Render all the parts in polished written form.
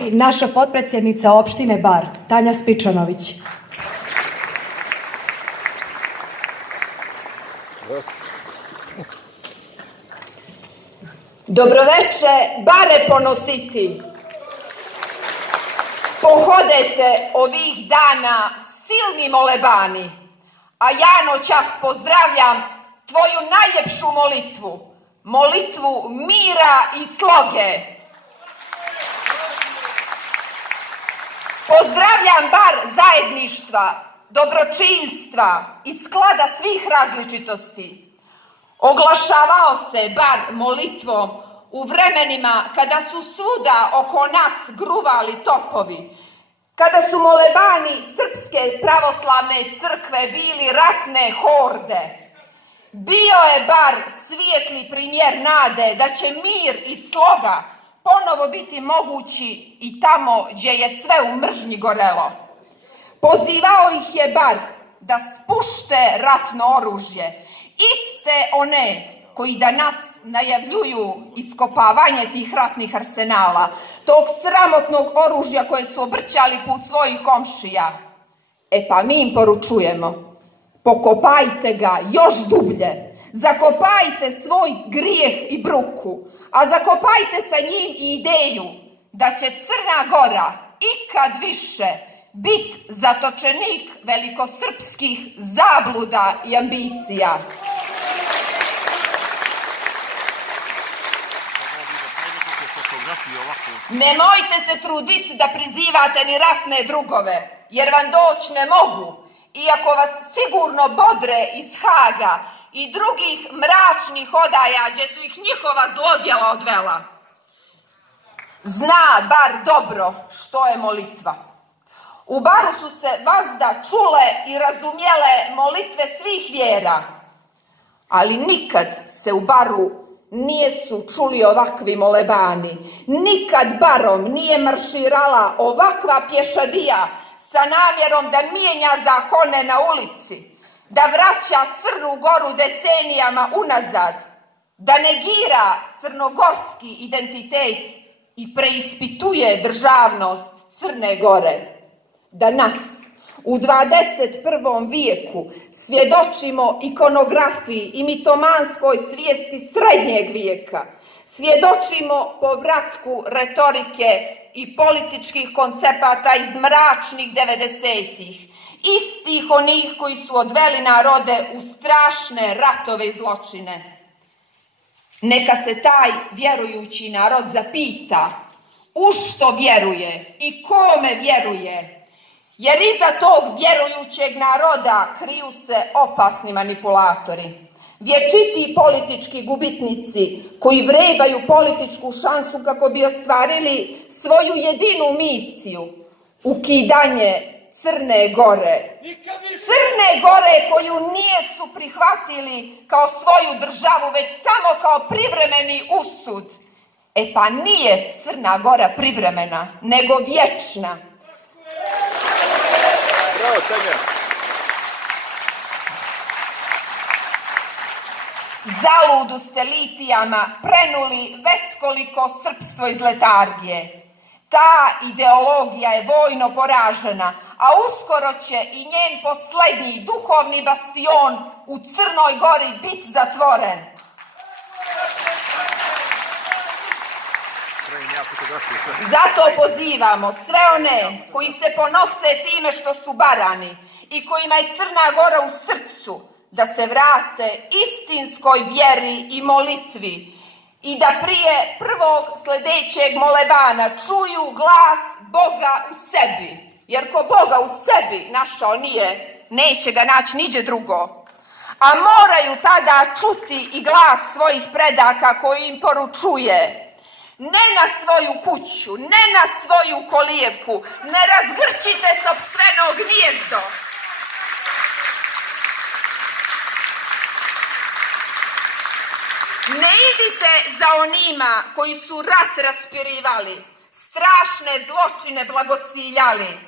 Naša potpredsjednica opštine Bar, Tanja Spičanović. Dobroveče, Bare ponositi. Pohodete ovih dana silni molebani, a ja noćas pozdravljam tvoju najljepšu molitvu, molitvu mira i sloge. Pozdravljam Bar zajedništva, dobročinstva i sklada svih različitosti. Oglašavao se Bar molitvom u vremenima kada su svuda oko nas gruvali topovi, kada su molebani Srpske pravoslavne crkve bili ratne horde. Bio je Bar svijetli primjer nade da će mir i sloga ponovo biti mogući i tamo gdje je sve u mržnji gorelo. Pozivao ih je Bar da spušte ratno oružje, iste one koji danas najavljuju iskopavanje tih ratnih arsenala, tog sramotnog oružja koje su obrćali put svojih komšija. E pa mi im poručujemo, pokopajte ga još dublje, zakopajte svoj grijeh i bruku, a zakopajte sa njim i ideju da će Crna Gora ikad više biti zatočenik velikosrpskih zabluda i ambicija. Nemojte se truditi da prizivate ni ratne drugove, jer vam doći ne mogu, iako vas sigurno bodre iz Haga i drugih mračnih odaja gdje su ih njihova zlodjela odvela. Zna Bar dobro što je molitva. U Baru su se vazda čule i razumjele molitve svih vjera, ali nikad se u Baru nijesu čuli ovakvi molebani. Nikad Barom nije marširala ovakva pješadija sa namjerom da mijenja zakone na ulici, da vraća Crnu Goru decenijama unazad, da negira crnogorski identitet i preispituje državnost Crne Gore. Danas, u 21. vijeku, svjedočimo ikonografiji i mitomanskoj svijesti srednjeg vijeka. Svjedočimo povratku retorike i političkih koncepata iz mračnih 90-ih. Istih onih koji su odveli narode u strašne ratove i zločine. Neka se taj vjerujući narod zapita u što vjeruje i kome vjeruje. Jer iza tog vjerujućeg naroda kriju se opasni manipulatori. Vječiti politički gubitnici koji vrebaju političku šansu kako bi ostvarili svoju jedinu misiju. Ukidanje Crne Gore. Crne Gore koju nisu prihvatili kao svoju državu, već samo kao privremeni usud. E pa nije Crna Gora privremena, nego vječna. Bravo, Tanja. Zaludu ste litijama prenuli veskoliko srpstvo iz letargije. Ta ideologija je vojno poražena, a uskoro će i njen posljednji duhovni bastion u Crnoj Gori biti zatvoren. Zato pozivamo sve one koji se ponose time što su Barani i kojima je Crna Gora u srcu, da se vrate istinskoj vjeri i molitvi i da prije prvog sljedećeg molebana čuju glas Boga u sebi. Jer ko Boga u sebi našao nije, neće ga naći niđe drugo. A moraju tada čuti i glas svojih predaka koji im poručuje: ne na svoju kuću, ne na svoju kolijevku, ne razgrčite sopstveno gnijezdo. Ne idite za onima koji su rat raspirivali, strašne zločine blagosiljali.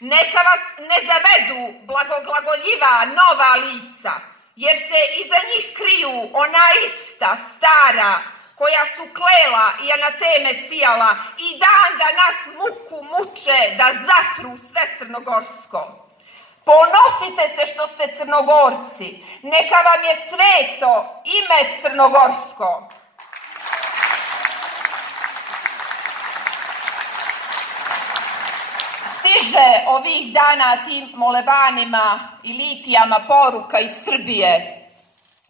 Neka vas ne zavedu blagoglagoljiva nova lica, jer se iza njih kriju ona ista, stara, koja su klela i anateme sijala i dan da nas muku muče da zatru sve crnogorsko. Ponosite se što ste Crnogorci, neka vam je sveto ime crnogorsko. Stiže ovih dana tim molebanima i litijama poruka iz Srbije.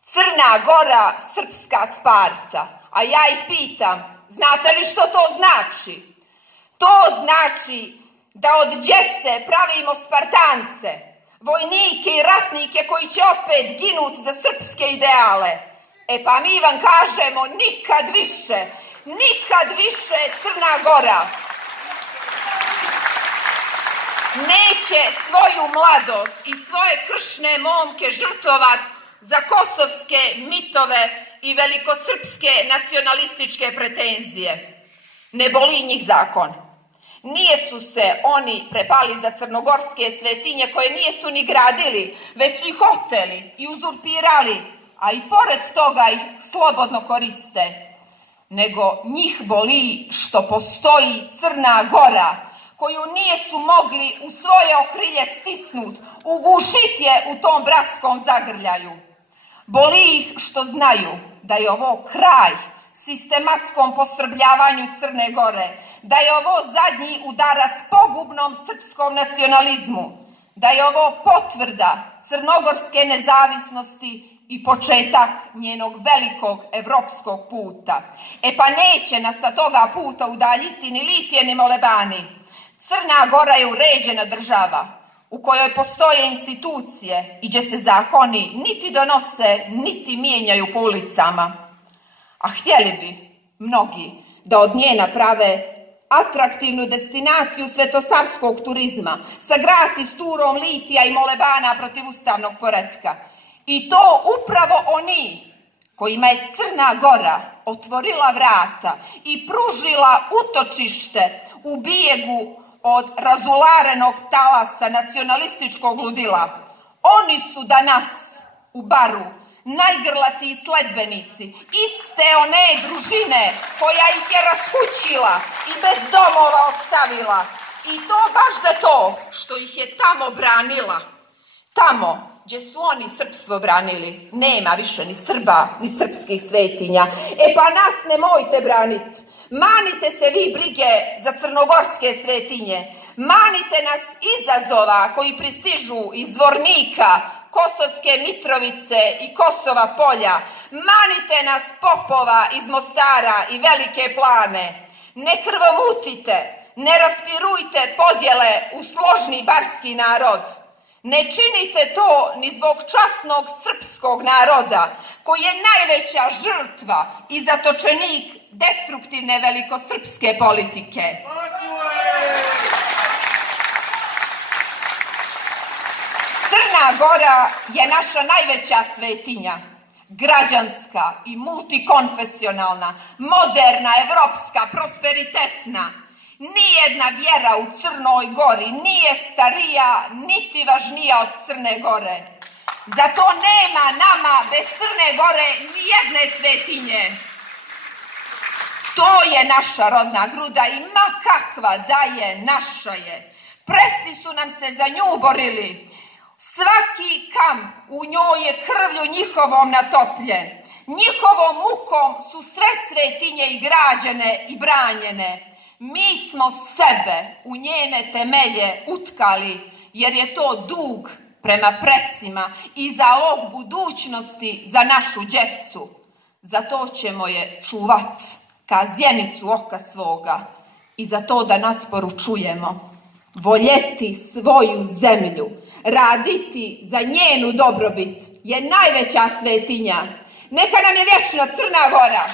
Crna Gora, srpska Sparta. A ja ih pitam, znate li što to znači? To znači da od djece pravimo Spartance, vojnike i ratnike koji će opet ginuti za srpske ideale. E pa mi vam kažemo nikad više Crna Gora neće svoju mladost i svoje kršne momke žrtvovat za kosovske mitove i velikosrpske nacionalističke pretenzije. Ne boli njih zakon. Nijesu se oni prepali za crnogorske svetinje koje nijesu ni gradili, već su ih oteli i uzurpirali, a i pored toga ih slobodno koriste. Nego njih boli što postoji Crna Gora, koju nijesu mogli u svoje okrilje stisnut, ugušit je u tom bratskom zagrljaju. Boli ih što znaju da je ovo kraj sistematskom posrbljavanju Crne Gore, da je ovo zadnji udarac pogubnom srpskom nacionalizmu, da je ovo potvrda crnogorske nezavisnosti i početak njenog velikog evropskog puta. E pa neće nas sa toga puta udaljiti ni litije ni molebani. Crna Gora je uređena država u kojoj postoje institucije i gdje se zakoni niti donose, niti mijenjaju po ulicama. A htjeli bi mnogi da od nje naprave atraktivnu destinaciju svetosavskog turizma sa gratis turom litija i molebana protiv ustavnog poretka. I to upravo oni kojima je Crna Gora otvorila vrata i pružila utočište u bijegu od razularenog talasa nacionalističkog ludila. Oni su danas u Baru najgrlatiji sledbenici iste one družine koja ih je raskućila i bez domova ostavila. I to baš zato što ih je tamo branila. Tamo gdje su oni srpstvo branili, nema više ni Srba, ni srpskih svetinja. E pa nas nemojte braniti. Manite se vi brige za crnogorske svetinje. Manite nas izazova koji pristižu iz Zvornika, Kosovske Mitrovice i Kosova Polja. Manite nas popova iz Mostara i Velike Plane. Ne krvomutite, ne raspirujte podjele u složni barski narod. Ne činite to ni zbog časnog srpskog naroda, koji je najveća žrtva i zatočenik destruktivne velikosrpske politike. Crna Gora je naša najveća svetinja, građanska i multikonfesionalna, moderna, evropska, prosperitetna. Nijedna vjera u Crnoj Gori nije starija niti važnija od Crne Gore. Zato nema nama bez Crne Gore nijedne svetinje. To je naša rodna gruda i ma kakva da je, naša je. Preci su nam se za nju borili. Svaki kam u njoj je krvlju njihovom natopljen. Njihovom mukom su sve svetinje i građene i branjene. Mi smo sebe u njene temelje utkali, jer je to dug prema precima i zalog budućnosti za našu djecu. Zato ćemo je čuvat ka zjenicu oka svoga i zato da nas poručujemo. Voljeti svoju zemlju, raditi za njenu dobrobit je najveća svetinja. Neka nam je vječna Crna Gora!